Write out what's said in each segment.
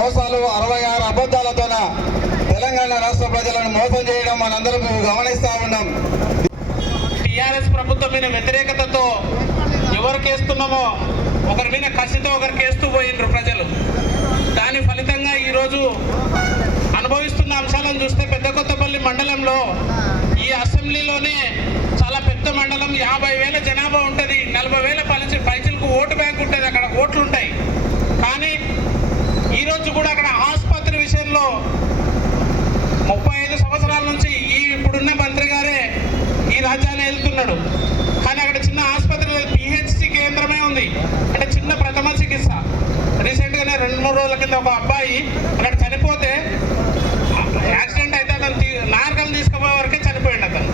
మోసాలు అరవై ఆరు అబద్ధాలతోన తెలంగాణ రాష్ట్ర ప్రజలను మోసం చేయడం మనందరం గమనిస్తా ఉన్నాం. టీఆర్ఎస్ ప్రభుత్వం మీద వ్యతిరేకతతో ఎవరికేస్తున్నామో ఒకరి మీద కసితో ఒకరికేస్తూ పోయినరు ప్రజలు. దాని ఫలితంగా ఈరోజు అనుభవిస్తున్న అంశాలను చూస్తే పెద్ద కొత్తపల్లి మండలంలో ఈ అసెంబ్లీలోనే చాలా పెద్ద మండలం. యాభై వేల జనాభా ఉంటుంది. నలభై వేల పలిచి పైచలకు ఓటు బ్యాంక్ ఉంటుంది. అక్కడ ఓట్లు ఉంటాయి కానీ ఈరోజు కూడా అక్కడ ఆసుపత్రి విషయంలో ముప్పై ఐదు సంవత్సరాల నుంచి ఈ ఇప్పుడున్న మంత్రి గారే ఈ రాజ్యాన్ని వెళ్తున్నాడు కానీ అక్కడ చిన్న ఆసుపత్రి పిహెచ్సి కేంద్రమే ఉంది అంటే చిన్న ప్రథమ చికిత్స రీసెంట్గానే రెండు మూడు రోజుల కింద ఒక అబ్బాయి అక్కడ చనిపోతే యాక్సిడెంట్ అయితే అతను తీ- తీసుకుపోయే వరకే చనిపోయింది అతను.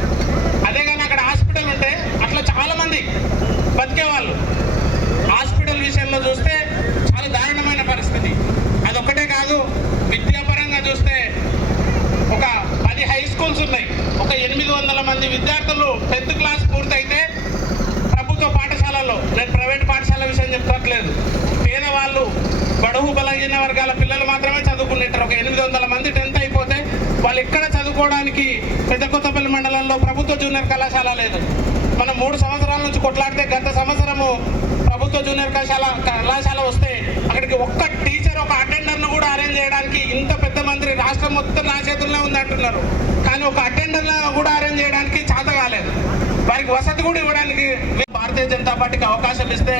అదే కానీ అక్కడ హాస్పిటల్ ఉంటే అట్లా చాలామంది బతికేవాళ్ళు. హాస్పిటల్ విషయంలో చూస్తే చాలా దారుణమైన పరిస్థితి. అదొక్కటే కాదు విద్యాపరంగా చూస్తే ఒక పది హై స్కూల్స్ ఉన్నాయి. ఒక ఎనిమిది వందల మంది విద్యార్థులు టెన్త్ క్లాస్ పూర్తయితే ప్రభుత్వ పాఠశాలలో నేను ప్రైవేట్ పాఠశాల విషయం చెప్పట్లేదు పేద బడుగు బలహీన వర్గాల పిల్లలు మాత్రమే చదువుకునేటారు. ఒక ఎనిమిది వందల మంది టెన్త్ అయిపోతే వాళ్ళు ఎక్కడ చదువుకోవడానికి పెద్ద కొత్తపల్లి మండలంలో ప్రభుత్వ జూనియర్ కళాశాల లేదు. మనం మూడు సంవత్సరాల నుంచి కొట్లాడితే గత సంవత్సరము ప్రభుత్వ జూనియర్ కళాశాల కళాశాల వస్తే అక్కడికి ఒక్క టీచర్ ఒక అటెండర్ను కూడా అరేంజ్ చేయడానికి ఇంత పెద్ద మంత్రి రాష్ట్రం మొత్తం నా చేతుల్లో ఉంది అంటున్నారు. కానీ ఒక అటెండర్ను కూడా అరేంజ్ చేయడానికి చేత కాలేదు. వారికి వసతి కూడా ఇవ్వడానికి భారతీయ జనతా పార్టీకి అవకాశం ఇస్తే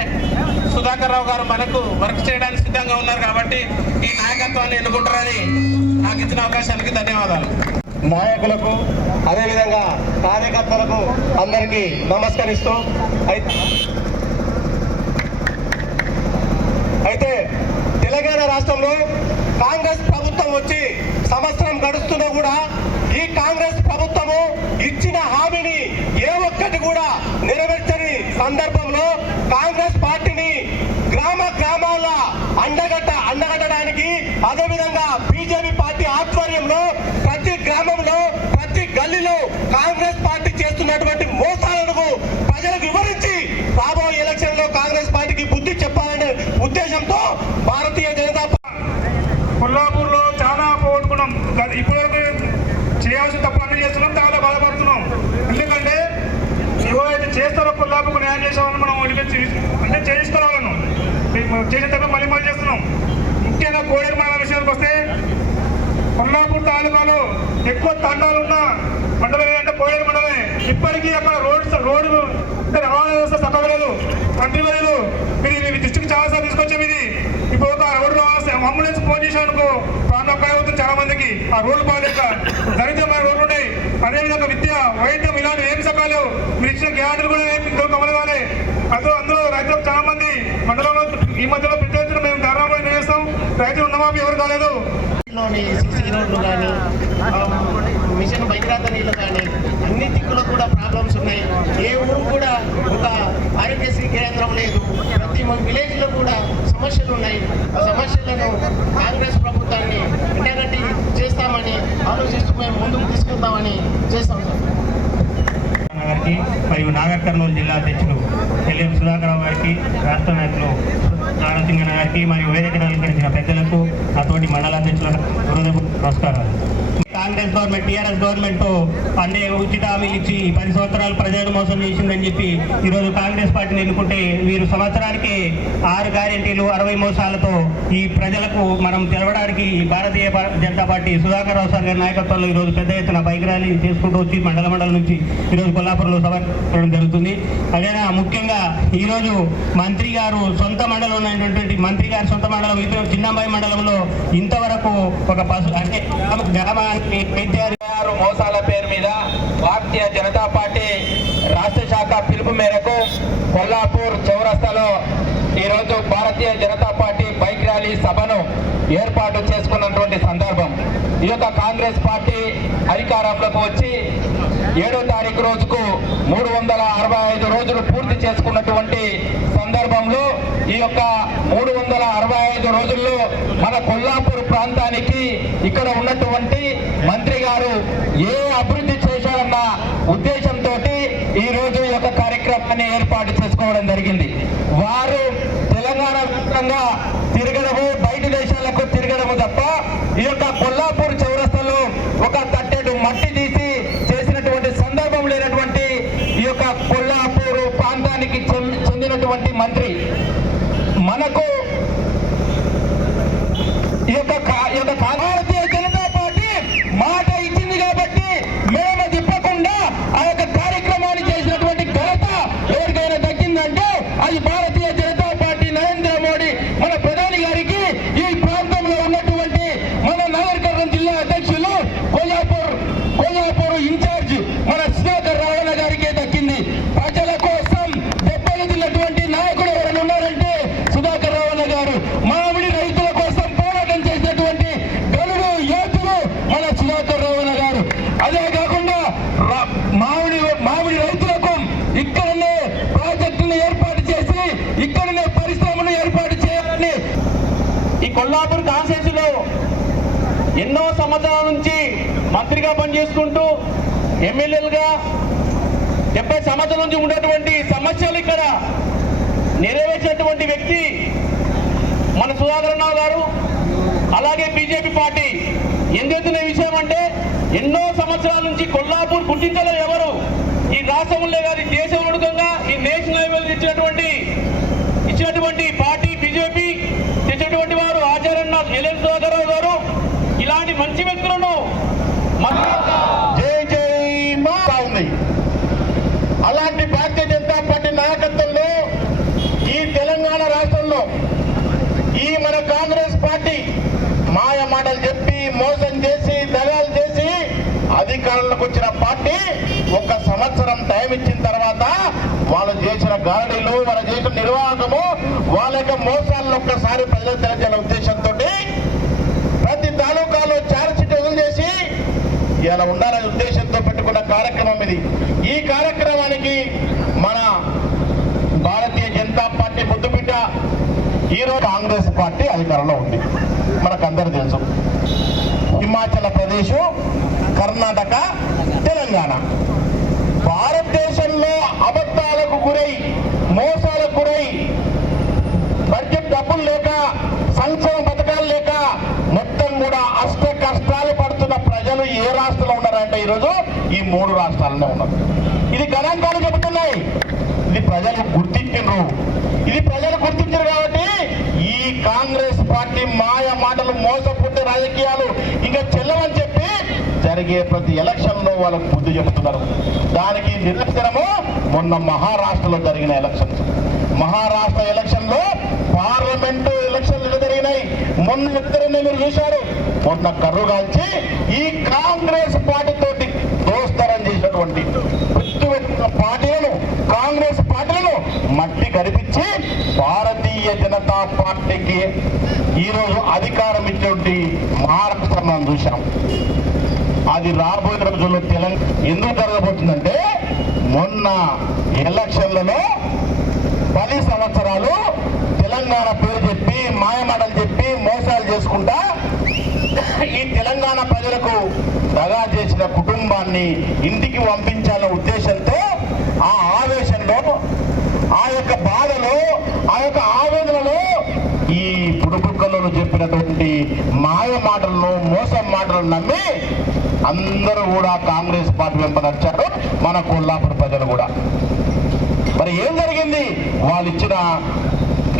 సుధాకర్ రావు గారు మనకు వర్క్ చేయడానికి సిద్ధంగా ఉన్నారు కాబట్టి ఈ నాయకత్వాన్ని ఎన్నుకుంటారని నాకు ఇచ్చిన అవకాశానికి ధన్యవాదాలు. నాయకులకు అదేవిధంగా కార్యకర్తలకు అందరికీ నమస్కరిస్తూ అయితే అయితే తెలంగాణ రాష్ట్రంలో కాంగ్రెస్ ప్రభుత్వం వచ్చి సంవత్సరం గడుస్తున్నా కూడా ఈ కాంగ్రెస్ ప్రభుత్వము ఇచ్చిన హామీని ఏ ఒక్కటి కూడా నెరవేర్చ సందర్భంలో కాంగ్రెస్ పార్టీని గ్రామ గ్రామాల అండగట్ట అండగట్టడానికి అదేవిధంగా బీజేపీ పార్టీ ఆధ్వర్యంలో ప్రతి గ్రామంలో ప్రతి గల్లీలో కాంగ్రెస్ పార్టీ చేస్తున్నటువంటి మోసాలను ప్రజలకు వివరించి రాబోయే ఎలక్షన్లో కాంగ్రెస్ పార్టీకి బుద్ధి చెప్పాలనే ఉద్దేశంతో భారతీయ జనతా పార్టీ కొల్లాపూర్లో చాలా పోగొట్టుకున్నాం గత ఇప్పటివరకు చేయాల్సిన తప్పు అన్ని చేస్తున్నాం చాలా బాధపడుతున్నాం ఎందుకంటే ఎవరైతే చేస్తారో కొల్లాపూర్కు న్యాయం చేసేవాళ్ళని మనం వదిలిపెట్టి అంటే చేయించుకోవాలను చేసిన తప్ప మళ్ళీ మళ్ళీ చేస్తున్నాం. ముఖ్యంగా కోడేరు మన విషయానికి వస్తే కొల్లాపూర్ తాలూకాలో ఎక్కువ తండాలున్న మండలం ఏంటంటే కోడేరు మండలమే. ఇప్పటికీ అక్కడ రోడ్ రోడ్డు రవాణా వ్యవస్థ చక్కగలేదు మంత్రి వర్యులు మీరు మీ దృష్టికి చాలా సార్లు తీసుకొచ్చాం ఇది. ఇప్పుడు ఒక రోడ్డు అంబులెన్స్ ఫోన్ చేశానుకో ప్రాణం అవుతుంది చాలా మందికి. ఆ రోడ్లు బాగాలేక దరిద్రమైన రోడ్లు ఉన్నాయి. అదేవిధంగా విద్య వైద్యం ఇలాంటి ఏమి సకాలు మీరు ఇచ్చిన గ్యారెంటీలు కూడా ఏమి ఇందులో కమలవాలి అందులో అందులో రైతులకు చాలా మంది మండలంలో ఈ మధ్యలో పెద్ద ఎత్తున మేము ధారావాహి నిర్వహిస్తాం. రైతులు ఉన్నమా ఎవరు కాలేదు. లోని సిసి రోడ్లు కానీ మిషన్ భగీరథ నీళ్ళు కానీ అన్ని దిక్కులో కూడా ప్రాబ్లమ్స్ ఉన్నాయి. ఏ ఊరు కూడా ఒక ఆరోగ్యశ్రీ కేంద్రం లేదు. ప్రతి విలేజ్లో కూడా సమస్యలు ఉన్నాయి. ఆ సమస్యలను కాంగ్రెస్ ప్రభుత్వాన్ని ఎండగట్టి చేస్తామని ఆలోచిస్తూ మేము ముందుకు తీసుకుందామని చేస్తాం. గారికి మరియు నాగర్ కర్నూలు జిల్లా అధ్యక్షులు ఎల్ఎం సుధాకర్ గారికి రాష్ట్ర నాయకులు నారసింగన్ గారికి మరియు వేదికను అలంకరించిన పెద్దలకు అటువంటి మండల అధ్యక్షులకు హృదయపూర్వక నమస్కారాలు. కాంగ్రెస్ గవర్నమెంట్ టీఆర్ఎస్ గవర్నమెంట్ అన్ని ఉచిత హామీలు ఇచ్చి పది సంవత్సరాలు ప్రజలను మోసం చేసిందని చెప్పి ఈరోజు కాంగ్రెస్ పార్టీని ఎన్నుకుంటే వీరు సంవత్సరానికి ఆరు గ్యారెంటీలు అరవై మోసాలతో ఈ ప్రజలకు మనం తెలవడానికి భారతీయ జనతా పార్టీ సుధాకర్ రావు సార్ గారి నాయకత్వంలో ఈరోజు పెద్ద ఎత్తున బైక్ ర్యాలీ చేసుకుంటూ వచ్చి మండల మండలం నుంచి ఈరోజు కొల్లాపురంలో సభ జరుగుతుంది. అదేనా ముఖ్యంగా ఈరోజు మంత్రి గారు సొంత మండలం ఉన్నటువంటి మంత్రి గారి సొంత మండలం ఇటు మండలంలో ఇంతవరకు ఒక పశు అంటే గ్రామానికి వైద్యాధికారి ఆరు మోసాల పేరు మీద భారతీయ జనతా పార్టీ రాష్ట్ర శాఖ పిలుపు మేరకు కొల్లాపూర్ చౌరస్తాలో ఈరోజు Bharatiya Janata party bike rally సభను ఏర్పాటు చేసుకున్నటువంటి సందర్భం. ఈ యొక్క కాంగ్రెస్ పార్టీ అధికారంలోకి వచ్చి ఏడో తారీఖు రోజుకు మూడు వందల అరవై ఐదు రోజులు పూర్తి చేసుకున్నటువంటి సందర్భంలో ఈ యొక్క మూడు వందల అరవై ఐదు రోజుల్లో మన కొల్లాపూర్ ప్రాంతానికి ఇక్కడ ఉన్నటువంటి మంత్రి గారు ఏ అభివృద్ధి చేశారన్న ఉద్దేశంతో ఈ రోజు ఈ యొక్క కార్యక్రమాన్ని ఏర్పాటు చేసుకోవడం జరిగింది. చేసినటువంటి నాయకుడు ఎవరైనా ఉన్నారంటే సుధాకర్ రావణ గారు. మామిడి రైతుల కోసం పోరాటం చేసినటువంటి గనుడు యోధుడు మన సుధాకర్ రావణ గారు. అదే కాకుండా మామిడి మామిడి రైతులకు ఇక్కడనే ప్రాజెక్టును ఏర్పాటు చేసి ఇక్కడనే పరిశ్రమను ఏర్పాటు చేయాలని ఈ కొల్లాపూర్ కాన్సెన్సీలో ఎన్నో సంవత్సరాల నుంచి మంత్రిగా పనిచేసుకుంటూ ఎమ్మెల్యేలుగా డెబ్బై సంవత్సరాల నుంచి ఉన్నటువంటి సమస్యలు ఇక్కడ నెరవేర్చినటువంటి వ్యక్తి మన సుధాకరరావు గారు అలాగే బీజేపీ పార్టీ. ఎందుకున్న విషయం అంటే ఎన్నో సంవత్సరాల నుంచి కొల్లాపూర్ గుర్తించలేదు ఎవరు ఈ రాష్ట్రంలో కాదు దేశం ఉడకంగా ఈ నేషనల్ లెవెల్ ఇచ్చినటువంటి ఇచ్చినటువంటి పార్టీ బీజేపీ తెచ్చినటువంటి వారు ఆచార్య ఎల్ఎన్ సుధాకర్ రావు గారు ఇలాంటి మంచి వ్యక్తులను మన జై జై మాతా ఉంది అలాంటి భారతీయ జనతా పార్టీ నాయకత్వంలో ఈ తెలంగాణ రాష్ట్రంలో ఈ మన కాంగ్రెస్ పార్టీ మాయ మాటలు చెప్పి మోసం చేసి దగాలు చేసి అధికారంలోకి వచ్చిన పార్టీ ఒక సంవత్సరం టైం ఇచ్చిన తర్వాత వాళ్ళు చేసిన గారడీలు వాళ్ళు చేసిన నిర్వాహకము వాళ్ళ యొక్క మోసాలను ఒక్కసారి ప్రజలు తెలియాలనే ఉద్దేశంతో ప్రతి తాలూకాలో చార్జ్షీట్ వదిలి చేసి ఇలా ఉండాలనే ఉద్దేశంతో పెట్టుకున్న కార్యక్రమం ఇది. ఈ కార్యక్రమానికి మన భారతీయ జనతా పార్టీ ముద్దుబిడ్డ ఈరోజు కాంగ్రెస్ పార్టీ అధికారంలో ఉంది. మనకందరూ తెలుసు. హిమాచల్ ప్రదేశ్ కర్ణాటక తెలంగాణ. భారతదేశంలో అబద్ధాలకు గురై మోసాలకు గురై బడ్జెట్ డబ్బులు లేక సంక్షేమ పథకాలు లేక మొత్తం కూడా అష్ట కష్టాలు పడుతున్న ప్రజలు ఏ రాష్ట్రంలో ఉన్నారంటే ఈరోజు ఈ మూడు రాష్ట్రాల్లో ఉన్నారు. ఇది గణాంకాలు చెబుతున్నాయి. ఇది ప్రజలు గుర్తించు ఇది ప్రజలు గుర్తించారు కాబట్టి ఈ కాంగ్రెస్ పార్టీ మాయ మాటలు మోసపుట్టే రాజకీయాలు ఇంకా చెల్లవని జరిగే ప్రతి ఎలక్షన్లో వాళ్ళకు బుద్ధి చెబుతున్నారు. దానికి నిదర్శనము మొన్న మహారాష్ట్రలో జరిగిన ఎలక్షన్స్ మహారాష్ట్ర ఎలక్షన్లో పార్లమెంటు ఎలక్షన్లు జరిగినాయి. మొన్న ఇద్దరిని మీరు చూశారు. మొన్న కర్రు కాల్చి ఈ కాంగ్రెస్ పార్టీతోటి దోస్తరం చేసినటువంటి పెద్ద పార్టీలను కాంగ్రెస్ పార్టీలను మట్టి కనిపించి భారతీయ జనతా పార్టీకి ఈరోజు అధికారం ఇచ్చేటువంటి మహారాష్ట్ర మనం చూశాం. అది రాబోయే రోజుల్లో తెలంగాణ ఎందుకు జరగబోతుందంటే మొన్న ఎలక్షన్లలో పది సంవత్సరాలు తెలంగాణ పేరు చెప్పి మాయమాటలు చెప్పి మోసాలు చేసుకుంటా ఈ తెలంగాణ ప్రజలకు దగా చేసిన కుటుంబాన్ని ఇంటికి పంపించాలన్న ఉద్దేశంతో ఆ ఆవేశంలో ఆ యొక్క బాధలో ఆ యొక్క ఆవేదనలో ఈ పుడుకుక్కలను చెప్పినటువంటి మాయ మాటలను మోసం మాటలను నమ్మి అందరూ కూడా కాంగ్రెస్ పార్టీ వెంపదచ్చారు మన కొల్లాపూర్ ప్రజలు కూడా. మరి ఏం జరిగింది? వాళ్ళు ఇచ్చిన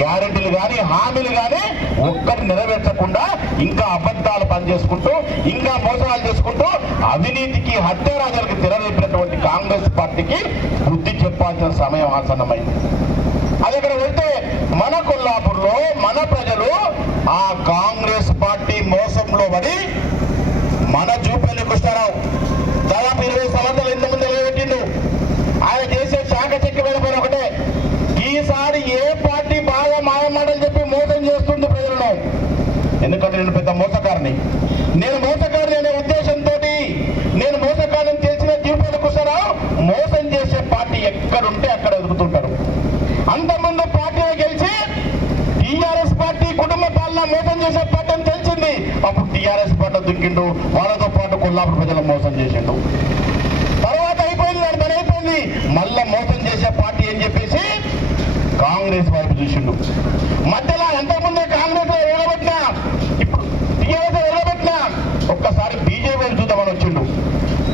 గ్యారెంటీలు కానీ హామీలు కానీ ఒక్కటి నెరవేర్చకుండా ఇంకా అబద్ధాలు పనిచేసుకుంటూ ఇంకా మోసాలు చేసుకుంటూ అవినీతికి హత్యారాజులకు తెరవేపినటువంటి కాంగ్రెస్ పార్టీకి బుద్ధి చెప్పాల్సిన సమయం ఆసన్నమైంది. అది ఇక్కడ వెళ్తే మన కొల్లాపూర్లో మన ప్రజలు ఆ కాంగ్రెస్ పార్టీ మోసంలో పడి మన జూపల్లి కృష్ణారావు దాదాపు ఇరవై సంవత్సరాలు ఇంతకుముందు నిలబెట్టిండు. ఆయన చేసే శాఖ చెక్కమైన పని ఒకటే ఈసారి ఏ పార్టీ బాగా మాయమాటలు చెప్పి మోసం చేస్తుంది ప్రజలను? ఎందుకంటే నేను పెద్ద మోసకారిని నేను మోసకారిని అనే ఉద్దేశంతో నేను మోసకారిని తెలిసిన జీవితాలు కూర్చున్నావు మోసం చేసే పార్టీ ఎక్కడుంటే అక్కడ ఎదుగుతుంటారు. అంతకుముందు పార్టీలో గెలిచి టీఆర్ఎస్ పార్టీ కుటుంబ పాలన మోసం చేసే పార్టీ అని తెలిసింది అప్పుడు టీఆర్ఎస్ పార్టీ దిక్కిండు వాళ్ళతో పాటు కొల్లాపూర్ ప్రజలు మోసం చేసిండు. తర్వాత అయిపోయింది దాని పని అయిపోయింది. మళ్ళా మోసం చేసే పార్టీ అని చెప్పేసి కాంగ్రెస్ వైపు చూసిండు. మధ్యలో ఎంతమంది కాంగ్రెస్లో ఎగబెట్టినా ఇప్పుడు టీఆర్ఎస్ ఎగబెట్టినా ఒక్కసారి బీజేపీ చూద్దామని వచ్చిండు.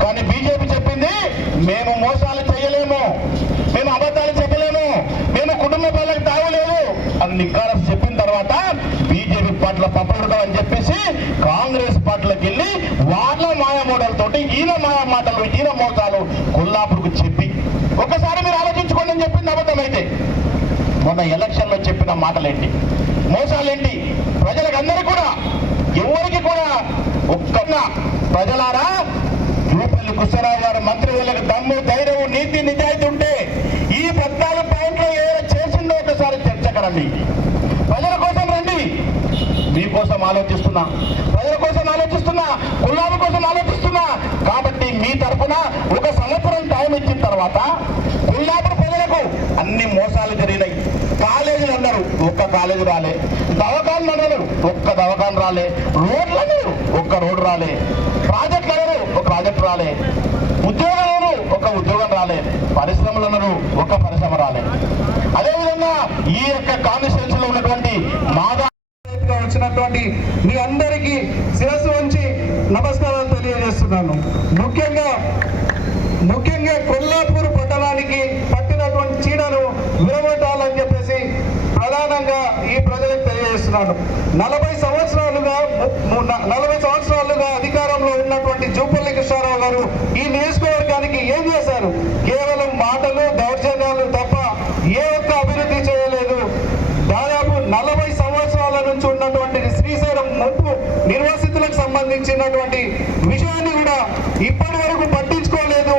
కానీ బీజేపీ చెప్పింది మేము మోసాలు చేయలేము. మేము అబద్ధాలు చెప్పలేము. మేము కుటుంబ పనులకు తాగలేదు అని నిక్కారస్ చెప్పింది పార్టీల పప్పడుతాం అని చెప్పేసి కాంగ్రెస్ పార్టీలకు వెళ్ళి వాళ్ళ మాయ మోడలతోటి ఈయన మాయా మాటలు ఈయన మోసాలు కొల్లాపూర్కు చెప్పి ఒకసారి మీరు ఆలోచించుకోండి అని చెప్పింది అబద్ధమైతే మొన్న ఎలక్షన్లో చెప్పిన మాటలేంటి? మోసాలేంటి? ప్రజలకు అందరికీ కూడా ఎవరికి కూడా ఒక్క ప్రజలారా? రూపల్లి కృష్ణరావు గారు మంత్రి వీళ్ళకి దమ్ము ధైర్యం నీతి నిజాయితీ ఉంటే ఈ పద్నాలుగు పాయింట్లు ఏదైనా చేసిందో ఒకసారి చర్చ కరండి. ప్రజలకు కోసం ఆలోచిస్తున్నా ప్రజల కోసం ఆలోచిస్తున్నా కులాల కోసం ఆలోచిస్తున్నా. కాబట్టి మీ తరఫున ఒక సంవత్సరం టైం ఇచ్చిన తర్వాత కుల్లాపుర ప్రజలకు అన్ని మోసాలు జరిగినాయి. కాలేజీలు అన్నారు ఒక్క కాలేజీ రాలే. దవాఖాలు అన్నారు ఒక్క దవకాన్ రాలే. రోడ్లు అన్నారు ఒక్క రోడ్డు రాలే. ప్రాజెక్టులు అన్నారు ఒక ప్రాజెక్ట్ రాలే. ఉద్యోగాలు ఒక ఉద్యోగం రాలే. పరిశ్రమలు అన్నారు ఒక పరిశ్రమ రాలే. అదేవిధంగా ఈ యొక్క కాన్స్టిట్యూన్సీలో ఉన్నటువంటి మాదా గా వచ్చినటువంటి మీ అందరికీ శిరస్సు ఉంచి నమస్కారాలు తెలియజేస్తున్నాను. ముఖ్యంగా ముఖ్యంగా కొల్లాపూర్ పట్టణానికి పట్టినటువంటి చీడను విరగొట్టాలని చెప్పేసి ప్రధానంగా ఈ ప్రజలకు తెలియజేస్తున్నాను. నలభై సంవత్సరాలుగా నలభై సంవత్సరాలుగా అధికారంలో ఉన్నటువంటి జూపల్లి కృష్ణారావు గారు ఈ నియోజకవర్గం ఏం చేశారు కేవలం మాటలు దౌర్జన్యాలు తప్ప ఏ ఒక్క అభివృద్ధి చేయలేదు దాదాపు నలభై సంవత్సరాల నుంచి ఉన్నటువంటి శ్రీశైలం ముంపు నిర్వాసితులకు సంబంధించినటువంటి విషయాన్ని కూడా ఇప్పటి వరకు పట్టించుకోలేదు.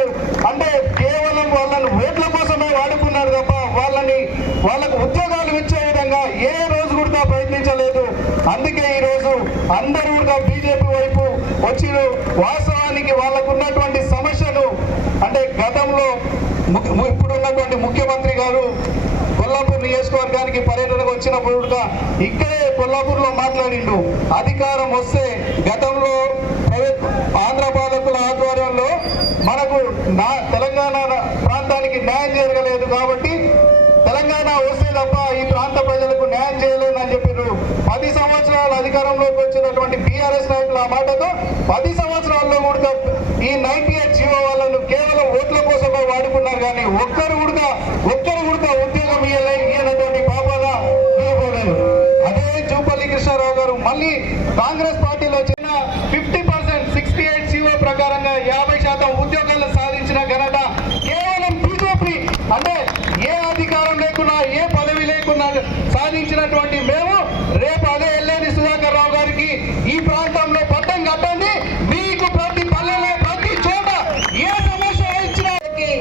అంటే కేవలం వాళ్ళని ఓట్ల కోసమే వాడుకున్నారు తప్ప వాళ్ళని వాళ్ళకు ఉద్యోగాలు ఇచ్చే విధంగా ఏ రోజు కూడా ప్రయత్నించలేదు. అందుకే ఈ రోజు అందరూ కూడా బీజేపీ వైపు వచ్చి వాస్తవానికి వాళ్ళకు ఉన్నటువంటి సమస్యను అంటే గతంలో ము- ఇప్పుడు ఉన్నటువంటి ముఖ్యమంత్రి గారు కొల్లాపూర్ నియోజకవర్గానికి పర్యటనకు వచ్చినప్పుడు కూడా ఇక్కడే కొల్లాపూర్లో మాట్లాడిండు. అధికారం వస్తే గతంలో ఆంధ్ర పాలకుల ఆధ్వర్యంలో మనకు నా తెలంగాణ ప్రాంతానికి న్యాయం జరగలేదు కాబట్టి తెలంగాణ వస్తే తప్ప ఈ ప్రాంత ప్రజలకు న్యాయం చేయలేదు అని చెప్పారు పది సంవత్సరాలు అధికారంలోకి వచ్చినటువంటి బీఆర్ఎస్ నాయకులు ఆ మాటతో పది సంవత్సరాల్లో కూడా ఈ నైన్టీ ఎయిట్ జీవో వాళ్ళను కేవలం ఓట్ల కోసమే వాడుకున్నారు కానీ ఒక్కరు కూడా ఒక్కరు కూడా ఉద్యోగం ఇయ్యలే ఇయ్యనటువంటి పాపగా అదే జూపల్లి కృష్ణారావు గారు మళ్ళీ కాంగ్రెస్ పార్టీలో చిన్న fifty percent sixty eight GO ప్రకారంగా యాభై శాతం ఉద్యోగాలను సాధించిన ఘనత కేవలం బీజేపీ అంటే ఏ అధికారం లేకున్నా ఏ పదవి లేకున్నా సాధించినటువంటి మేము రేపు అదే ఎల్లేని సుధాకర్ రావు గారికి ఈ ప్రాంతంలో పట్టం కట్టండి మీకు ప్రతి పల్లెలో ప్రతి చోట ఏ సమస్య ఇచ్చినా కి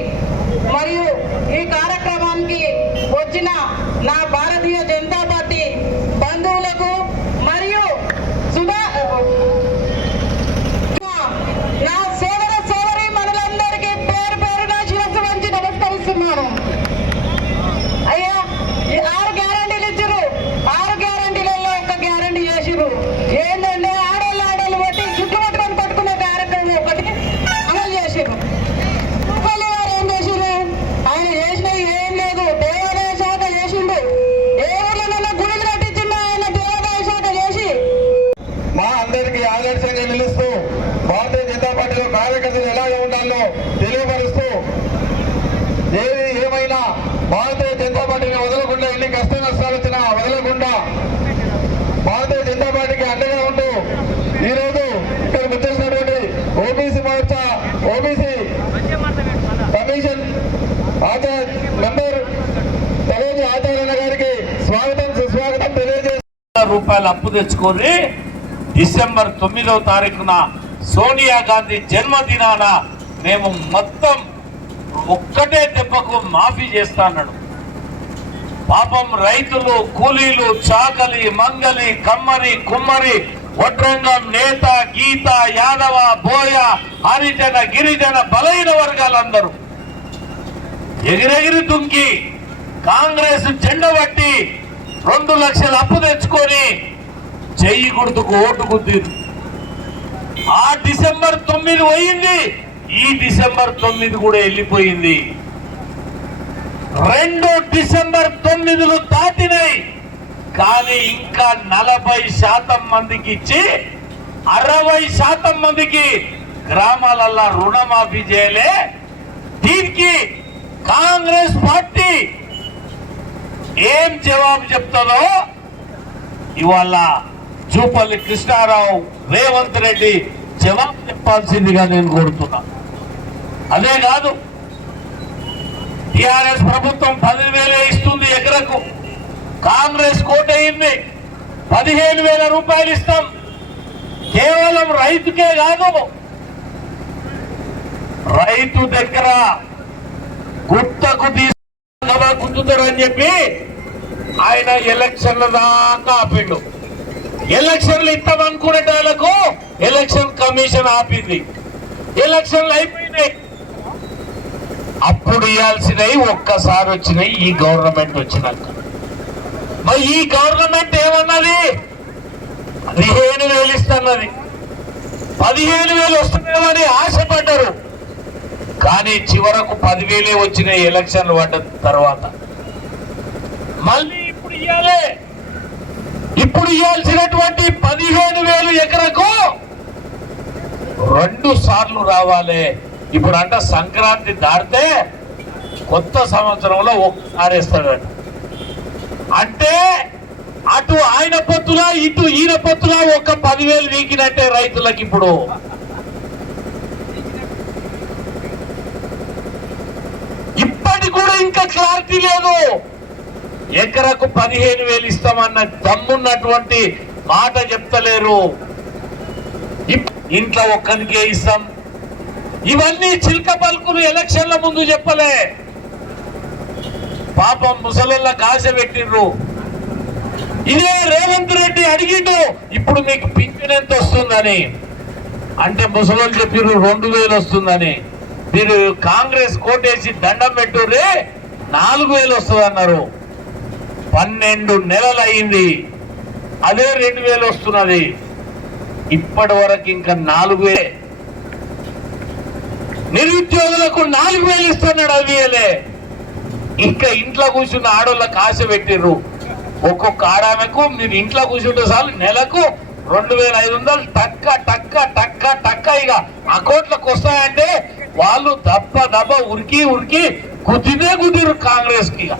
మరియు ఈ కార్యక్రమానికి వచ్చిన నా భారతీయ జనతా పార్టీ బంధువులకు మరియు సుధా నా సోదర సోదరి మనులందరికీ పేరు పేరున శిరస్సు వంచి నమస్కరిస్తున్నాను అయ్యా ఈ ఆరు గ్యారంటీలు ఇచ్చారు ఆరు గ్యారంటీలలో ఒక గ్యారంటీ చేసిరు ఏంటంటే ఆడోళ్ళు ఆడోళ్ళు బట్టి జుట్టు పట్టుకొని పట్టుకునే కార్యక్రమం ఒకటి అమలు చేసిరు మళ్ళీ వారు ఏం చేసిండు ఆయన చేసినవి ఏం లేదు దేవాదాయ శాఖ చేసిండు ఏ ఊర్లోనైనా గుడిలు కట్టించిండు ఆయన దేవాదాయ శాఖ చేసి మా అందరికీ ఆదర్శంగా నిలుస్తూ భారతీయ జనతా పరిస్థితులు కార్యకర్తలు ఎలాగ ఉండాలో తెలియపరుస్తూ ఏది ఏమైనా భారతీయ జనతా పార్టీని వదలకుండా ఎన్ని కష్ట నష్టాలు వచ్చినా వదలకుండా భారతీయ జనతా పార్టీకి అండగా ఉంటూ ఈరోజు ఇక్కడ ముచ్చేసినటువంటి OBC Morcha OBC commission Acharya member Taloji Acharya గారికి స్వాగతం సుస్వాగతం తెలియజేస్తున్నారు. రూపాయలు అప్పు తెచ్చుకొని డిసెంబర్ తొమ్మిదవ తారీఖున సోనియా గాంధీ జన్మదినాన మేము మొత్తం ఒక్కటే దెబ్బకు మాఫీ చేస్తాన్నాడు పాపం రైతులు కూలీలు చాకలి మంగలి కమ్మరి కుమ్మరి వడ్రంగం నేత గీత యాదవ బోయ హరిజన గిరిజన బలైన వర్గాలందరూ ఎగిరెగిరి దుంకి కాంగ్రెస్ జెండ పట్టి రెండు లక్షల అప్పు తెచ్చుకొని చెయ్యి గుర్తుకు ఓటు గుద్దిరు. ఆ డిసెంబర్ తొమ్మిది పోయింది. ఈ డిసెంబర్ తొమ్మిది కూడా వెళ్ళిపోయింది. రెండు డిసెంబర్ తొమ్మిదిలు దాటినాయి. కానీ ఇంకా నలభై శాతం మందికి ఇచ్చి అరవై శాతం మందికి గ్రామాలల్లా రుణమాఫీ చేయలే. దీనికి కాంగ్రెస్ పార్టీ ఏం జవాబు చెప్తుందో ఇవాళ జూపల్లి కృష్ణారావు రేవంత్ రెడ్డి జవాబు చెప్పాల్సిందిగా నేను కోరుతున్నా. అదే కాదు టిఆర్ఎస్ ప్రభుత్వం పదివేలే ఇస్తుంది ఎకరకు. కాంగ్రెస్ కోటయింది. పదిహేను వేల రూపాయలు ఇస్తాం. కేవలం రైతుకే కాదు. రైతు దగ్గర గుత్తకు తీసుకు చెప్పి ఆయన ఎలక్షన్ల దాకా ఆపిండు. ఎలక్షన్లు ఇస్తామనుకునేటాలకు ఎలక్షన్ కమిషన్ ఆపింది. ఎలక్షన్లు అయిపోయినాయి. అప్పుడు ఇవ్వాల్సినవి ఒక్కసారి వచ్చినాయి ఈ గవర్నమెంట్ వచ్చినాక. మరి ఈ గవర్నమెంట్ ఏమన్నది? పదిహేను వేలు ఇస్తున్నది. పదిహేను వేలు వస్తున్నామని ఆశపడ్డారు. కానీ చివరకు పదివేలే వచ్చినాయి ఎలక్షన్లు పడ్డ తర్వాత. మళ్ళీ ఇప్పుడు ఇవ్వాలే ఇప్పుడు ఇవ్వాల్సినటువంటి పదిహేను వేలు ఎకరకు రెండు సార్లు రావాలి. ఇప్పుడు అంట సంక్రాంతి దాటితే కొత్త సంవత్సరంలో ఒకసారి అంటే అటు ఆయన పొత్తుల ఇటు ఈయన పొత్తుల ఒక పదివేలు వీకినట్టే రైతులకు ఇప్పుడు. ఇప్పటి కూడా ఇంకా క్లారిటీ లేదు. ఎకరకు పదిహేను వేలు ఇస్తామన్న దమ్మున్నటువంటి మాట చెప్తలేరు. ఇంట్లో ఒక్కరికే ఇస్తాం. ఇవన్నీ చిల్క పలుకులు ఎలక్షన్ల ముందు చెప్పలే. పాపం ముసలోళ్ళ కాశ పెట్టిండ్రు ఇదే రేవంత్ రెడ్డి అడిగిండు ఇప్పుడు మీకు పింఛన్ ఎంత వస్తుందని అంటే ముసలోళ్ళు చెప్పిర్రు రెండు వేలు వస్తుందని. మీరు కాంగ్రెస్ కోటేసి దండం పెట్టుర్రే నాలుగు వేలు వస్తుంది అన్నారు పన్నెండు నెలలు అయింది అదే రెండు వేలు వస్తున్నది. ఇప్పటి వరకు ఇంకా నాలుగు వేలే. నిరుద్యోగులకు నాలుగు వేలు ఇస్తున్నాడు అవి ఇంకా ఇంట్లో కూర్చున్న ఆడోళ్ళకి ఆశ పెట్టిర్రు. ఒక్కొక్క ఆడామెకు మీరు ఇంట్లో కూర్చుంటే చాలు నెలకు రెండు వేల ఐదు వందలు టక్క టక్క టక్క టక్క ఇక అకౌంట్లకు వస్తాయంటే వాళ్ళు దప్ప దప్ప ఉరికి ఉరికి కుదిరే కుదిరు కాంగ్రెస్కి ఇక.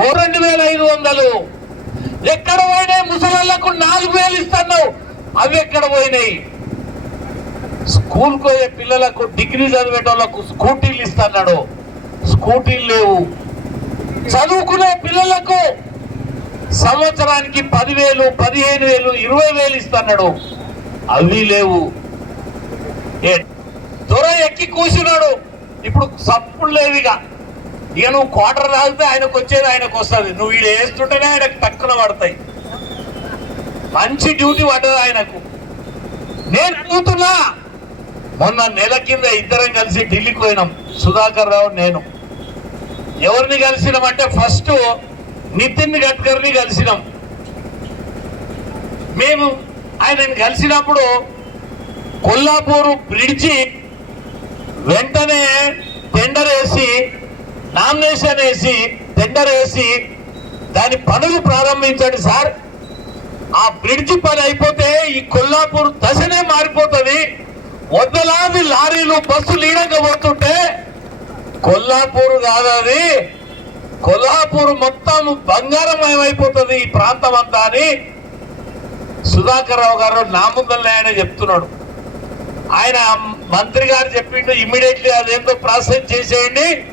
ఓ రెండు వేల ఐదు వందలు. ఎక్కడ పోయినాయి ముసలాళ్ళకు నాలుగు వేలు ఇస్తున్నావు అవి ఎక్కడ పోయినాయి? స్కూల్ పోయే పిల్లలకు డిగ్రీ చదివేటోళ్ళకు స్కూటీలు ఇస్తున్నాడు. స్కూటీలు లేవు. చదువుకునే పిల్లలకు సంవత్సరానికి పదివేలు పదిహేను వేలు ఇరవై వేలు ఇస్తున్నాడు. అవి లేవు. ఏ దొర ఎక్కి కూర్చున్నాడు. ఇప్పుడు సప్పులు లేవిగా ఇక నువ్వు క్వార్టర్ తాగితే ఆయనకు వచ్చేది ఆయనకు వస్తుంది. నువ్వు వీడు వేస్తుంటేనే ఆయనకు తక్కువ పడతాయి. మంచి డ్యూటీ పడ్డది ఆయనకు. నేను అడుగుతున్నా మొన్న నెల కింద ఇద్దరం కలిసి ఢిల్లీకి పోయినాం. సుధాకర్ రావు నేను. ఎవరిని కలిసినామంటే ఫస్ట్ నితిన్ గడ్కర్ని కలిసినాం. మేము ఆయనని కలిసినప్పుడు కొల్లాపూరు బ్రిడ్జి వెంటనే టెండర్ వేసి నామినేషన్ వేసి టెండర్ వేసి దాని పనులు ప్రారంభించండి సార్. ఆ బ్రిడ్జి పని అయిపోతే ఈ కొల్లాపూర్ దశనే మారిపోతుంది. వందలాది లారీలు బస్సులు ఈడకపోతుంటే కొల్లాపూర్ కాదు అది. కొల్లాపూర్ మొత్తం బంగారమయమైపోతుంది ఈ ప్రాంతం అంతా అని సుధాకర్ రావు గారు నా ఆయన చెప్తున్నాడు. ఆయన మంత్రి గారు చెప్పిండు ఇమ్మీడియట్లీ అదేందో ప్రాసెస్ చేసేయండి.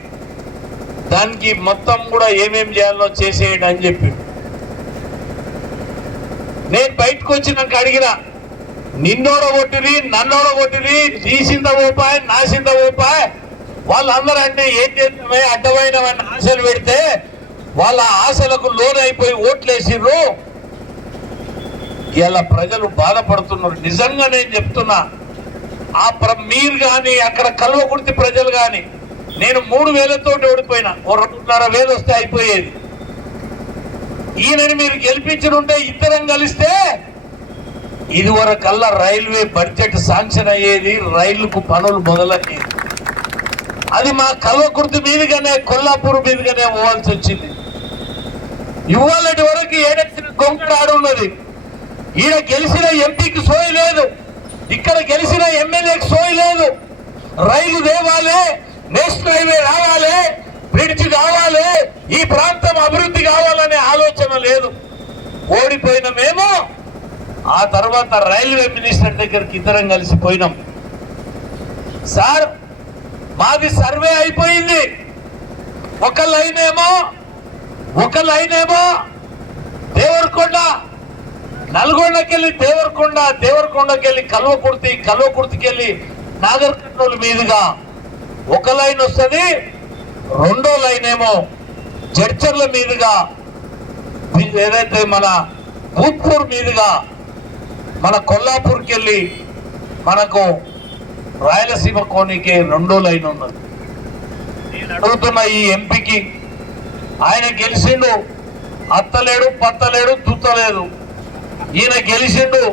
దానికి మొత్తం కూడా ఏమేం చేయాలో చేసేయండి అని చెప్పిండు నేను బయటకు వచ్చినాక అడిగిన నిన్నోడ కొట్టిరి నన్నోడ కొట్టిరి నీసింద ఊపాయ్ నాసింద ఊపాయ్ వాళ్ళందరూ అంటే ఏం చేద్దామే అడ్డమైన ఆశలు పెడితే వాళ్ళ ఆశలకు లోనైపోయి ఓట్లేసిర్రు. ఇలా ప్రజలు బాధపడుతున్నారు. నిజంగా నేను చెప్తున్నా ఆ ప్ర- మీరు కానీ అక్కడ కల్వకుర్తి ప్రజలు కానీ నేను మూడు వేలతో ఓడిపోయినా. ఓ రెండున్నర వేలు వస్తే అయిపోయేది. ఈయనని మీరు గెలిపించనుంటే ఇద్దరం కలిస్తే ఇదివరకల్లా రైల్వే బడ్జెట్ శాంక్షన్ అయ్యేది రైళ్ళకు పనులు మొదలయ్యేది. అది మా కల్వకుర్తి మీదుగానే కొల్లాపూర్ మీదుగానే పోవాల్సి వచ్చింది. ఇవాళటి వరకు ఏడెత్తిన గొంగడాడు ఉన్నది. ఈయన గెలిచిన ఎంపీకి సోయి లేదు. ఇక్కడ గెలిచిన ఎమ్మెల్యేకి సోయి లేదు. రైలు దేవాలే నేషనల్ హైవే రావాలి బ్రిడ్జ్ కావాలి ఈ ప్రాంతం అభివృద్ధి కావాలనే ఆలోచన లేదు. ఓడిపోయిన మేము ఆ తర్వాత రైల్వే మినిస్టర్ దగ్గరికి ఇద్దరం కలిసి పోయినాం. సార్ మాది సర్వే అయిపోయింది. ఒక లైన్ ఏమో ఒక లైన్ ఏమో దేవరకొండ. నల్గొండకెళ్ళి దేవరకొండ దేవరకొండకెళ్ళి కల్వకుర్తి కల్వకుర్తికెళ్ళి నాగర్ కర్నూలు మీదుగా ఒక లైన్ వస్తుంది రెండో లైన్ ఏమో జడ్చర్ల మీదుగా ఏదైతే మన భూత్పూర్ మీదుగా మన కొల్లాపూర్కి వెళ్ళి మనకు రాయలసీమ కోనికి రెండో లైన్ ఉన్నది. నేను అడుగుతున్న ఈ ఎంపీకి ఆయన గెలిచిండు అత్తలేడు పత్తలేడు తుత్తలేదు ఈయన గెలిచిండు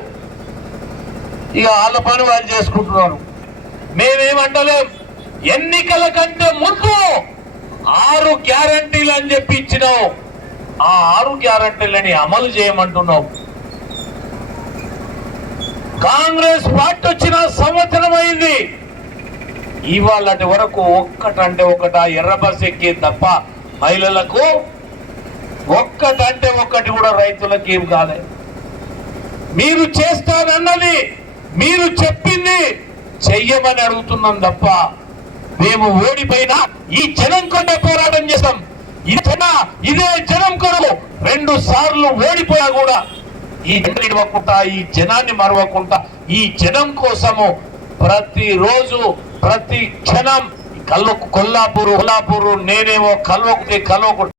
ఇక వాళ్ళ పని వాళ్ళు చేసుకుంటున్నారు. మేమేమంటలేం ఎన్నికల కంటే ముందు ఆరు గ్యారంటీలు అని చెప్పి ఇచ్చినావు. ఆ ఆరు గ్యారంటీలని అమలు చేయమంటున్నావు. కాంగ్రెస్ పార్టీ వచ్చిన సంవత్సరం అయింది. ఇవాళటి వరకు ఒక్కటంటే ఒకట ఎర్రబస్ ఎక్కి తప్ప మహిళలకు ఒక్కటంటే ఒక్కటి కూడా రైతులకు ఏం కాలే. మీరు చేస్తానన్నది మీరు చెప్పింది చెయ్యమని అడుగుతున్నాం తప్ప మేము ఓడిపోయినా ఈ జనం కొండే పోరాటం చేస్తాం ఈ జన ఇదే జనం కొరకు రెండు సార్లు ఓడిపోయా కూడా. ఈ జనం ఇవ్వకుండా ఈ జనాన్ని మరవకుండా ఈ జనం కోసము ప్రతిరోజు ప్రతి క్షణం కల్వ కొల్లాపూరు కొల్లాపూరు నేనేమో కల్వకుటి కల్వకుటి